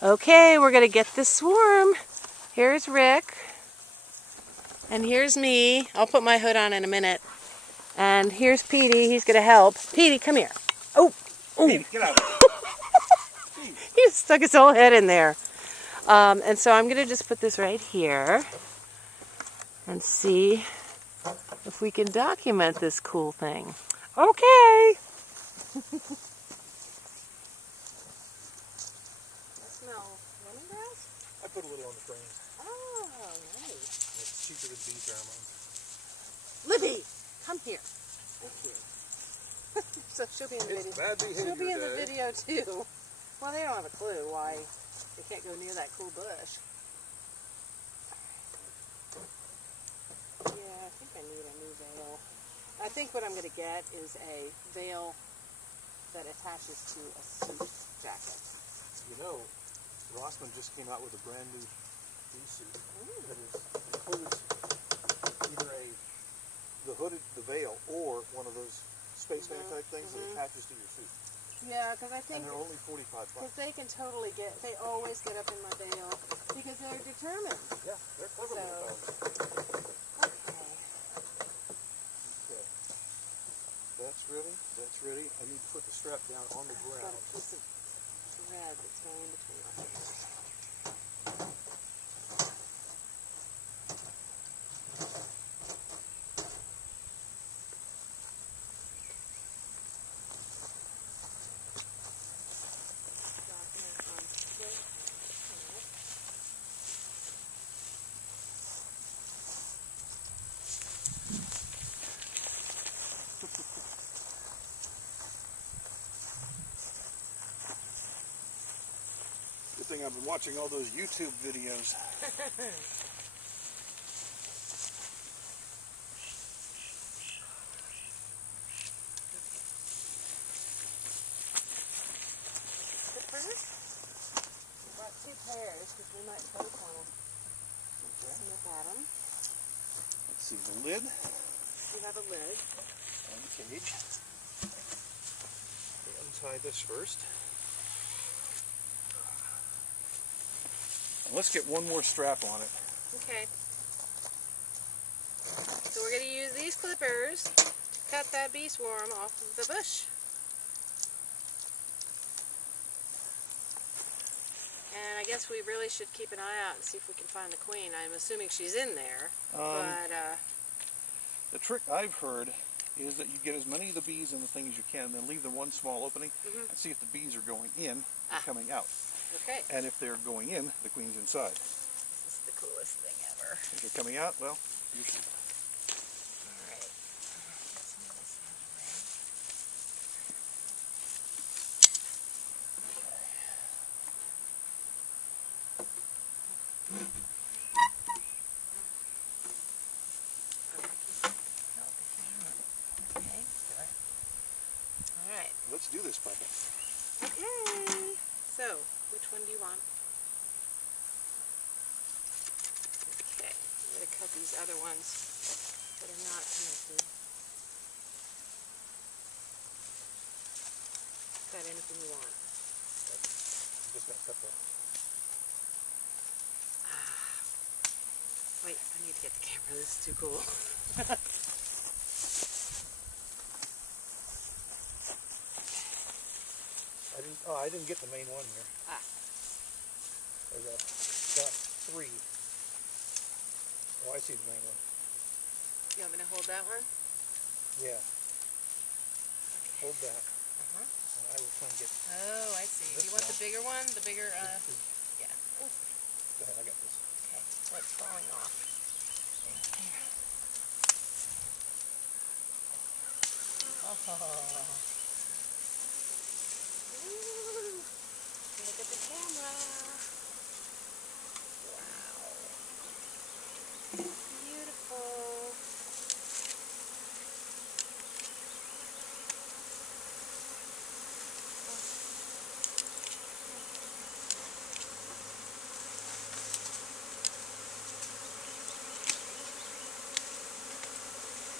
Okay, we're gonna get this swarm. Here's Rick. And here's me. I'll put my hood on in a minute. And here's Petey. He's gonna help. Petey, come here. Oh, Petey, get out. He stuck his whole head in there. And so I'm gonna just put this right here and see if we can document this cool thing. Okay. Smell lemongrass? I put a little on the frames. Oh, nice. It's cheaper than bee pheromones. Libby, come here. Thank you. So she'll be in the It's video. bad behavior She'll be in the day. video too. Well, they don't have a clue why they can't go near that cool bush. Yeah, I think I need a new veil. I think what I'm going to get is a veil that attaches to a suit jacket. You know, Rossman just came out with a brand new bee suit that includes either the veil, or one of those spaceman type things that attaches to your suit. Yeah, because I think... And they're only $45. Because they can totally they always get up in my veil because they're determined. Yeah, they're clever little fellas. Okay. That's ready. I need to put the strap down on the ground. Got a piece of thread that's going in between my fingers. Good thing I've been watching all those YouTube videos. I brought 2 pairs because we might both want to sniff at them. Let's see, the lid. We have a lid. And the cage. Okay, untie this first. And let's get one more strap on it. Okay. So we're going to use these clippers to cut that bee swarm off of the bush. And I guess we really should keep an eye out and see if we can find the queen. I'm assuming she's in there, but... The trick I've heard is that you get as many of the bees in the thing as you can, then leave them one small opening and see if the bees are going in or coming out. Okay. And if they're going in, the queen's inside. This is the coolest thing ever. If they're coming out, well, usually. Alright. Alright. Let's do this puppet. Okay. So, which one do you want? Okay. I'm going to cut these other ones that are not connected. Cut anything you want. I'm just going to cut that. Wait, I need to get the camera. This is too cool. I didn't get the main one here. I got 3. Oh, I see the main one. You want me to hold that one? Yeah. Okay. Hold that. And I will try and get. Oh, I see. You want the bigger one? The bigger, yeah. Go ahead, I got this. Okay, what's falling off? Oh. Ooh. Look at the camera. Wow. Beautiful.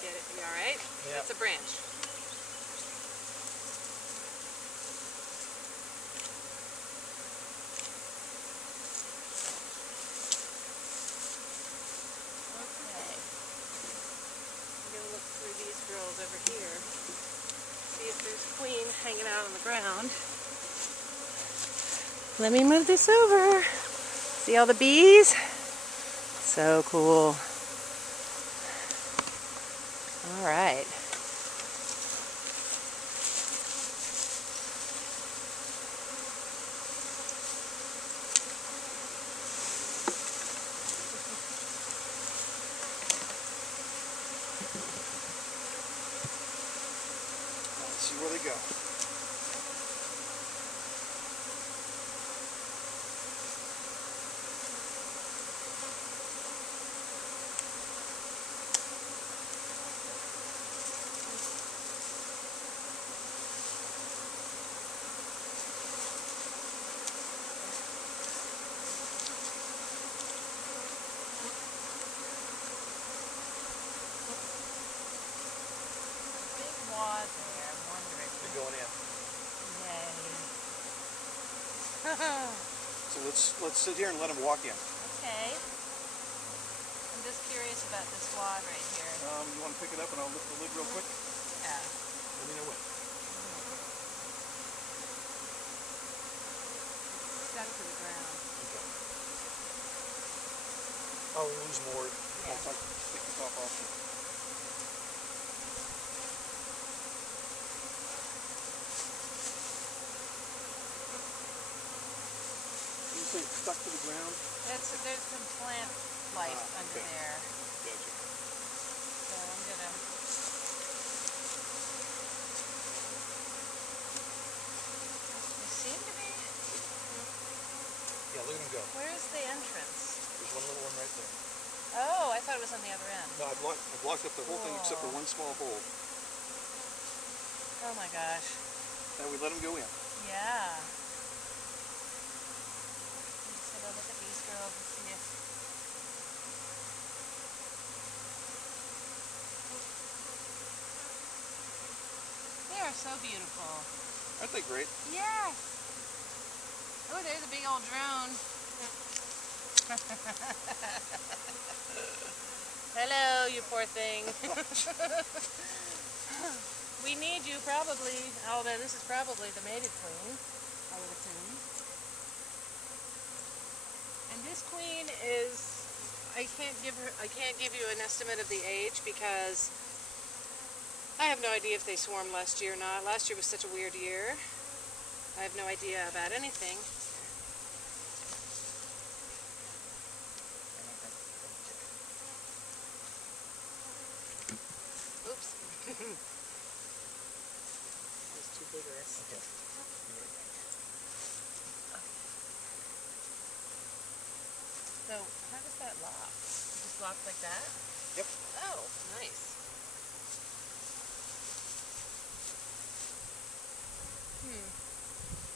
Get it? You alright? Yeah. That's a branch. out on the ground. Let me move this over. See all the bees? So cool. All right. Let's see where they go. Going in. Yay. So let's sit here and let them walk in. Okay. I'm just curious about this wad right here. You want to pick it up and I'll lift the lid real quick? Yeah. Let me know when. It's stuck to the ground. Okay. I'll lose more Yeah. once I take the top off. You say it's stuck to the ground? There's some plant life under okay. there. Gotcha. So I'm gonna. They seem to be. Yeah, look at them go. Where's the entrance? There's one little one right there. Oh, I thought it was on the other end. No, I blocked up the whole thing except for one small hole. Oh my gosh. Now we let them go in. Yeah. I'm just gonna look at these girls and see if. They are so beautiful. Aren't they great? Yes. Oh, there's a big old drone. Hello, you poor thing. We need you probably, although this is probably the mated queen, I would assume. And this queen is, I can't give you an estimate of the age because I have no idea if they swarmed last year or not. Last year was such a weird year. I have no idea about anything. Oops. It's too vigorous. Okay. So, how does that lock? It just locks like that? Yep. Oh, nice.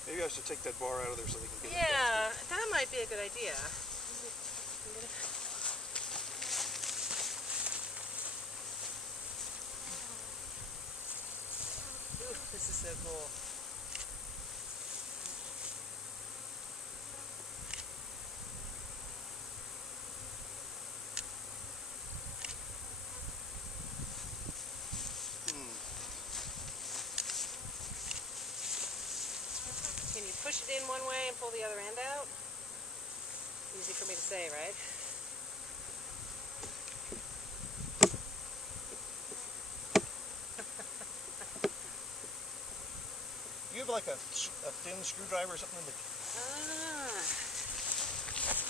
Maybe I should take that bar out of there so they can get it. Yeah, that might be a good idea. Ooh, this is so cool. Can you push it in one way and pull the other end out? Easy for me to say, right? You have like a thin screwdriver or something in the...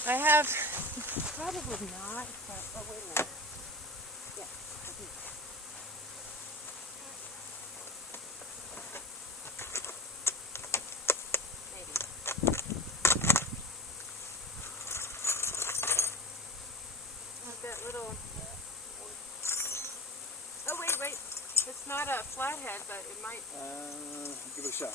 I have, probably not, but, oh wait a minute. Yeah, I do. Maybe. Like that little, oh wait, it's not a flathead, but it might. Give it a shot.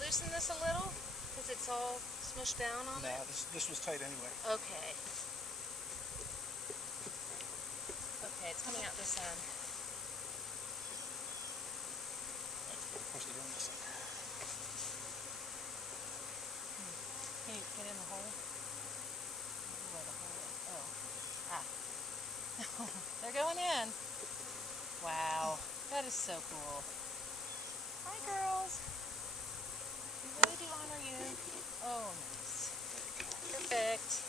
Loosen this a little because it's all smushed down on it? No, this was tight anyway. Okay. Okay, it's coming out this end. Push it in this end. Can you get in the hole? I don't know where the hole is. Oh. Ah. They're going in. Wow. That is so cool. Hi, girls. We really do honor you. Oh, nice. Perfect.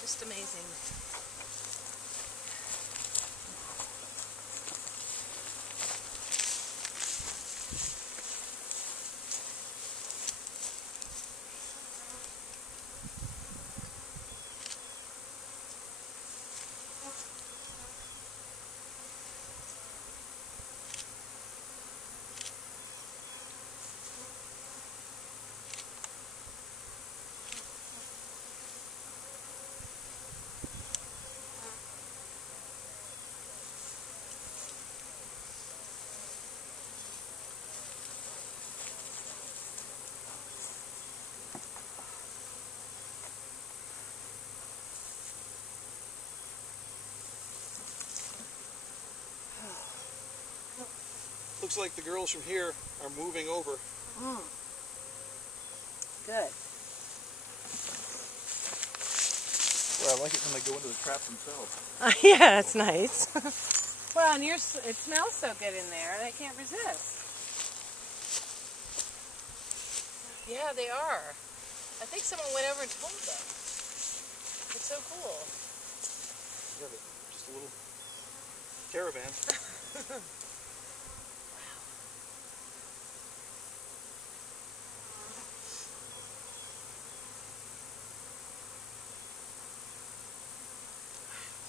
Just amazing. Looks like the girls from here are moving over. Good. Well, I like it when they go into the trap themselves. Yeah, that's nice. Well, and it smells so good in there, they can't resist. Yeah, they are. I think someone went over and told them. It's so cool. Yeah, just a little caravan.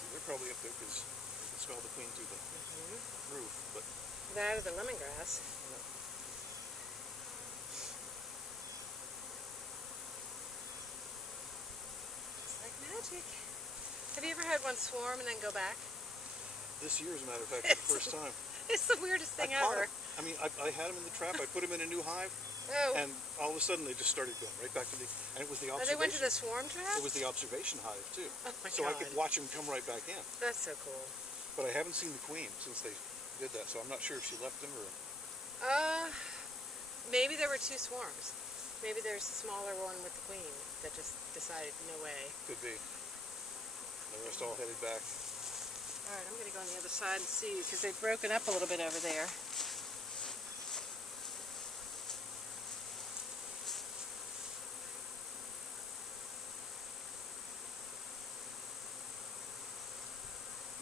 They're probably up there because you can smell the queen through the roof. But That or the lemongrass. Just like magic. Have you ever had one swarm and then go back? this year, as a matter of fact, for the first time. It's the weirdest thing I caught ever. 'em. I mean, I had them in the trap. I put them in a new hive, Oh. and all of a sudden they just started going right back to the. And it was the Oh, observation. they went to the swarm trap? It was the observation hive too. Oh my so God. I could watch them come right back in. That's so cool. But I haven't seen the queen since they did that, so I'm not sure if she left them or. Maybe there were two swarms. Maybe there's a smaller one with the queen that just decided, no way. Could be. And the rest all headed back. All right, I'm going to go on the other side and see, because they've broken up a little bit over there.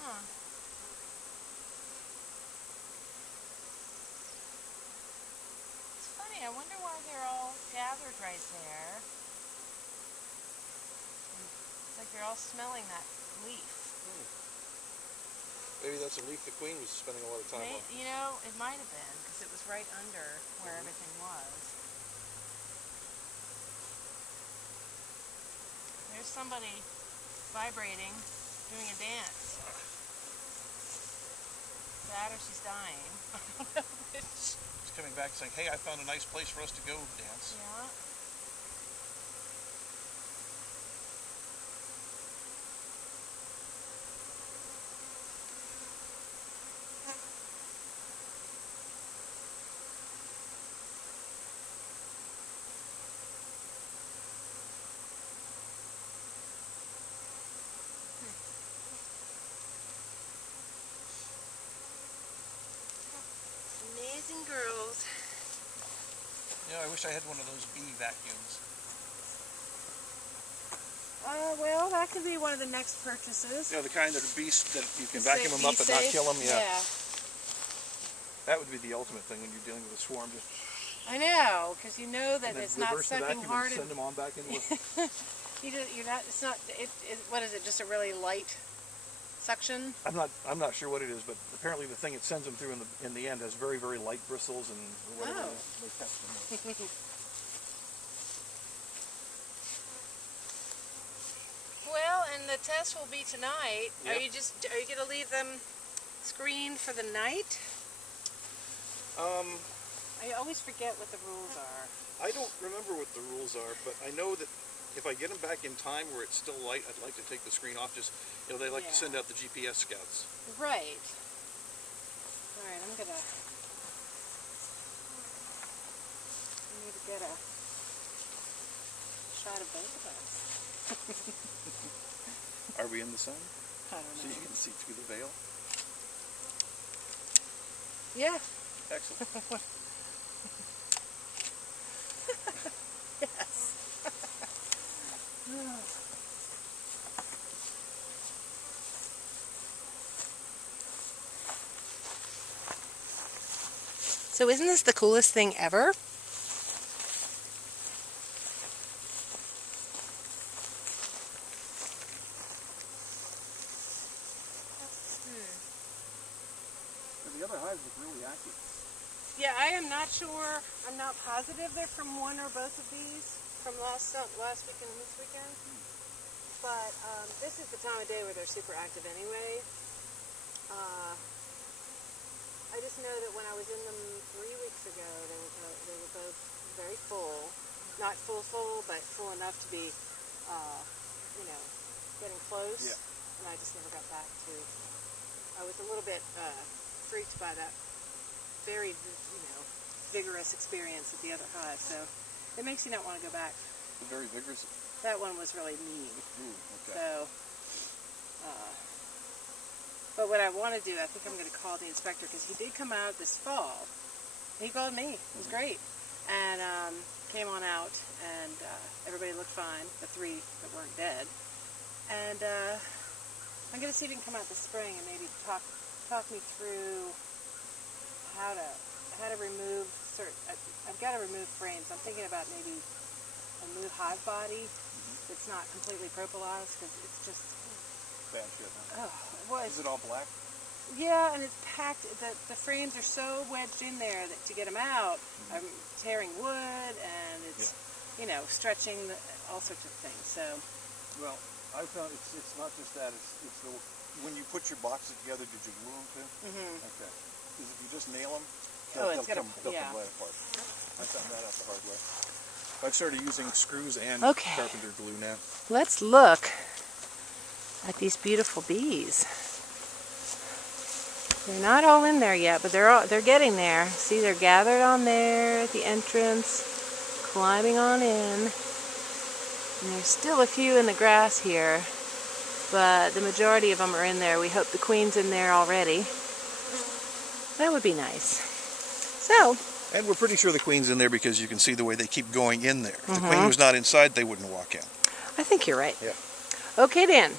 Huh. It's funny, I wonder why they're all gathered right there. It's like they're all smelling that leaf. Maybe that's a leaf the queen was spending a lot of time on. You know, it might have been, because it was right under where everything was. There's somebody vibrating, doing a dance. That or she's dying. I don't know which. She's coming back saying, hey, I found a nice place for us to go dance. Yeah. Amazing girls. You know, I wish I had one of those bee vacuums. Well, that could be one of the next purchases. You know, the kind that are bees that you can vacuum them up but not kill them. Yeah. That would be the ultimate thing when you're dealing with a swarm. Just I know, because you know that it's not reverse the sucking vacuum hard. and send them on back into it. You're not. It's not. What is it? Just a really light suction? I'm not sure what it is, but apparently the thing it sends them through in the end has very, very light bristles and whatever they catch them with. Well, and the test will be tonight. Yep. Are you going to leave them screened for the night? I always forget what the rules are. I don't remember what the rules are, but I know that if I get them back in time where it's still light, I'd like to take the screen off. Just, you know, they like to send out the GPS scouts. Right. All right, I need to get a shot of both of us. Are we in the sun? I don't know. So you can see through the veil? Yeah. Excellent. Yes. So isn't this the coolest thing ever? The other hives look really active. Yeah, I am not sure. I'm not positive they're from one or both of these from last weekend and this weekend. But this is the time of day where they're super active anyway. I just know that when I was in them 3 weeks ago, they were both very full. Not full, but full enough to be, you know, getting close. Yeah. And I just never got back to. I was a little bit freaked by that very, you know, vigorous experience at the other hive. So it makes you not want to go back. Very vigorous. That one was really mean. Ooh, okay. So, but what I want to do, I think I'm going to call the inspector because he did come out this fall. He called me. It was great. And came on out, and everybody looked fine, the 3 that weren't dead. And I'm going to see if he can come out this spring and maybe talk me through how to remove certain. I've got to remove frames. I'm thinking about maybe a new hive body that's not completely propolized because it's just Bad shit, huh? Is it all black? Yeah, and it's packed. The frames are so wedged in there that to get them out, I'm tearing wood and it's you know, stretching all sorts of things. So well, I found it's not just that. It's the when you put your boxes together, did you glue them too? Okay. Because if you just nail them, they'll come right apart. I found that out the hard way. I've started using screws and carpenter glue now. let's look at these beautiful bees. They're not all in there yet, but they're getting there. See, they're gathered on there at the entrance, climbing on in. And there's still a few in the grass here, but the majority of them are in there. We hope the queen's in there already. That would be nice. So, And we're pretty sure the queen's in there because you can see the way they keep going in there. If the queen was not inside, they wouldn't walk in. I think you're right. Yeah. Okay then.